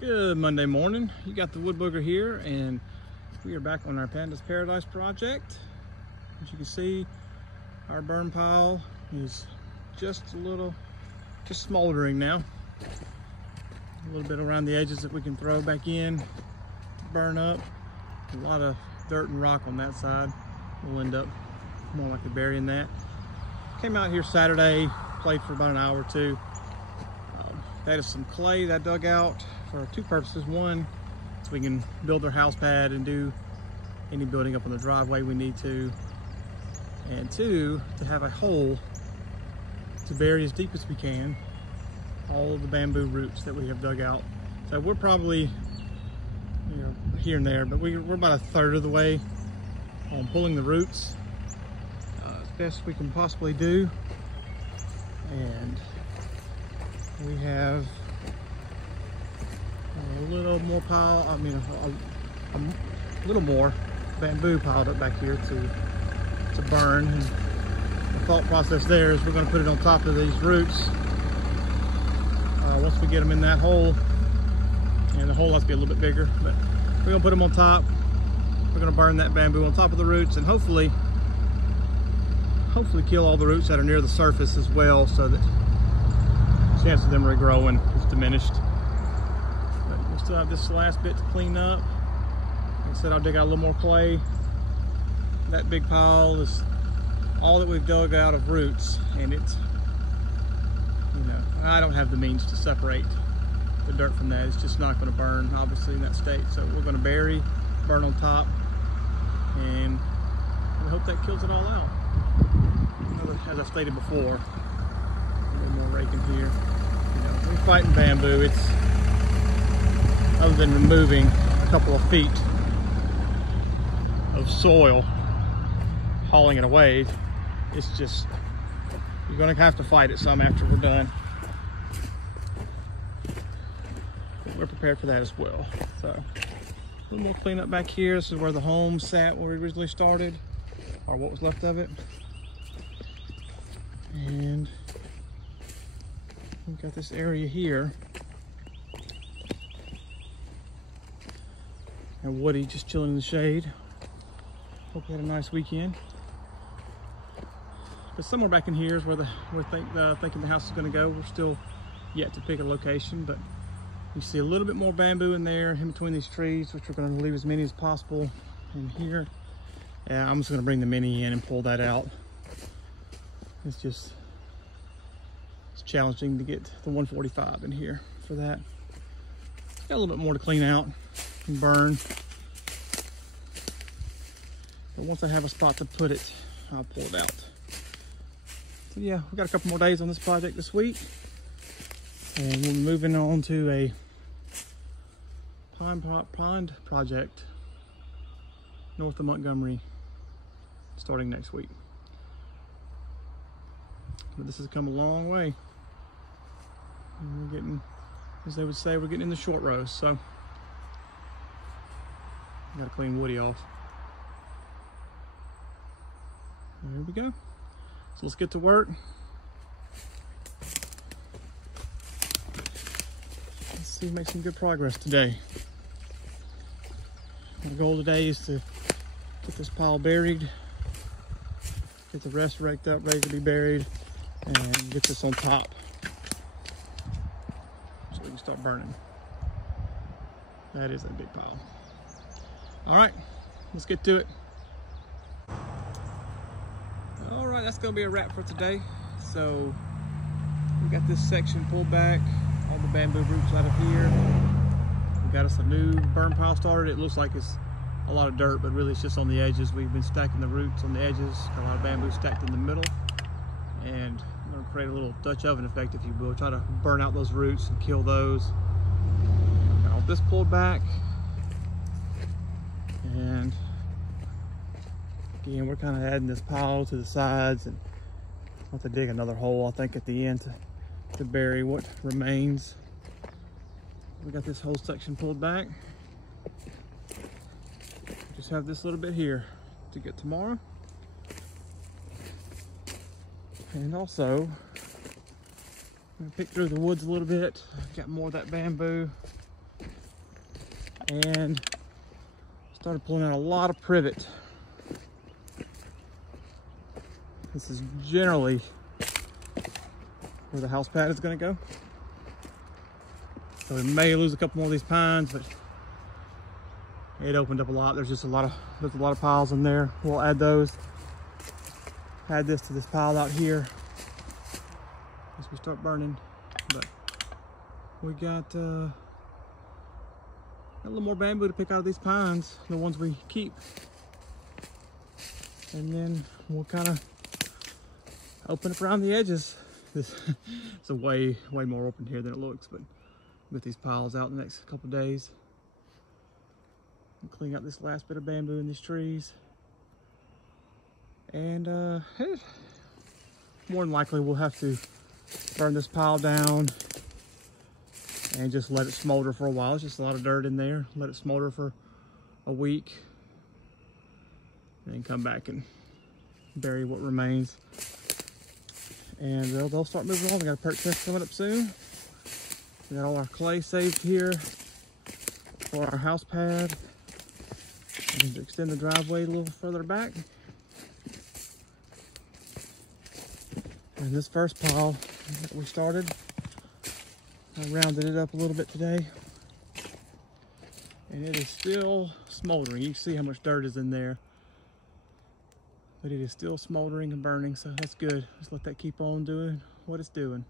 Good Monday morning. You got the wood booger here, and we are back on our Panda's Paradise project. As you can see, our burn pile is just smoldering now. A little bit around the edges that we can throw back in, burn up. A lot of dirt and rock on that side. We'll end up more likely burying that. Came out here Saturday, played for about an hour or two. That is some clay that I dug out for two purposes. One, so we can build our house pad and do any building up on the driveway we need to. And two, to have a hole to bury as deep as we can all of the bamboo roots that we have dug out. So we're probably, here and there, but we're about a third of the way on pulling the roots as best we can possibly do. And we have a little more a little more bamboo piled up back here to burn. And the thought process there is we're going to put it on top of these roots once we get them in that hole. And the hole has to be a little bit bigger, but we're going to put them on top. We're going to burn that bamboo on top of the roots and hopefully kill all the roots that are near the surface as well, so that the chance of them regrowing is diminished. But we still have this last bit to clean up. Like I said, I'll dig out a little more clay. That big pile is all that we've dug out of roots, and it's, I don't have the means to separate the dirt from that. It's just not going to burn, obviously, in that state. So we're going to bury, burn on top, and we hope that kills it all out. As I stated before, a little more raking here. We're fighting bamboo. It's, other than removing a couple of feet of soil, hauling it away, it's just, you're going to have to fight it some after we're done. But we're prepared for that as well. So, a little more cleanup back here. This is where the home sat when we originally started, or what was left of it. And we've got this area here. And Woody just chilling in the shade. Hope you had a nice weekend. But somewhere back in here is where we're thinking the house is going to go. We're still yet to pick a location, but you see a little bit more bamboo in there, in between these trees, which we're going to leave as many as possible in here. Yeah, I'm just going to bring the mini in and pull that out. It's challenging to get the 145 in here for that. Got a little bit more to clean out and burn. But once I have a spot to put it, I'll pull it out. So yeah, we've got a couple more days on this project this week. And we're moving on to a pond project north of Montgomery starting next week. But this has come a long way. And we're getting, as they would say, we're getting in the short rows. So, got to clean Woody off. There we go. So let's get to work. Let's see, make some good progress today. My goal today is to get this pile buried, get the rest raked up, ready to be buried, and get this on top so we can start burning. That is a big pile. All right, let's get to it. All right, that's gonna be a wrap for today. So we got this section pulled back, all the bamboo roots out of here. We got us a new burn pile started. It looks like it's a lot of dirt, but really it's just on the edges. We've been stacking the roots on the edges, got a lot of bamboo stacked in the middle. And I'm going to create a little Dutch oven effect, if you will. Try to burn out those roots and kill those. Got all this pulled back. And again, we're kind of adding this pile to the sides, and I'll have to dig another hole, I think, at the end to bury what remains. We got this whole section pulled back. Just have this little bit here to get tomorrow. And also, I'm gonna pick through the woods a little bit. Got more of that bamboo and started pulling out a lot of privet. This is generally where the house pad is going to go. So we may lose a couple more of these pines, but it opened up a lot. There's a lot of piles in there. We'll add those. Add this to this pile out here as we start burning. But we got a little more bamboo to pick out of these pines, the ones we keep. And then we'll kind of open up around the edges. It's a way more open here than it looks, but we'll get these piles out in the next couple days. And clean out this last bit of bamboo in these trees. And more than likely we'll have to burn this pile down and just let it smolder for a while. It's just a lot of dirt in there. Let it smolder for a week. And then come back and bury what remains. And they'll start moving on. We got a perk test coming up soon. We got all our clay saved here for our house pad. And to extend the driveway a little further back. And this first pile that we started, I rounded it up a little bit today. And it is still smoldering. You can see how much dirt is in there. But it is still smoldering and burning, so that's good. Just let that keep on doing what it's doing.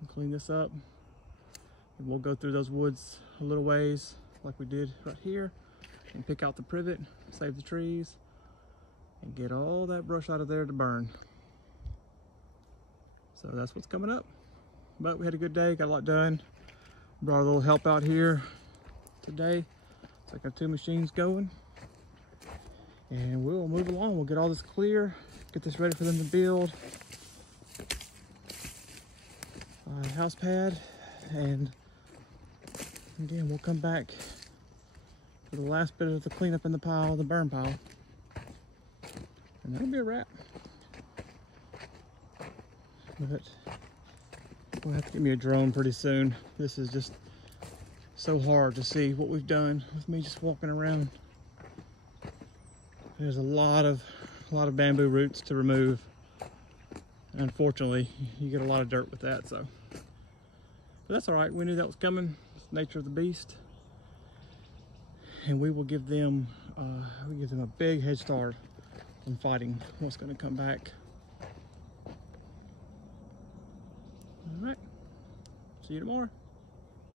I'll clean this up. And we'll go through those woods a little ways like we did right here. And pick out the privet, save the trees, and get all that brush out of there to burn. So that's what's coming up. But we had a good day, got a lot done. Brought a little help out here today. So I got 2 machines going. And we'll move along. We'll get all this clear, get this ready for them to build a house pad. And again, we'll come back for the last bit of the cleanup in the pile, the burn pile. And that'll be a wrap. But we'll have to get me a drone pretty soon. This is just so hard to see what we've done with me just walking around. There's a lot of bamboo roots to remove. Unfortunately, you get a lot of dirt with that, so. But that's all right, we knew that was coming. It's the nature of the beast. And we will give them a big head start on fighting what's gonna come back. All right, see you tomorrow.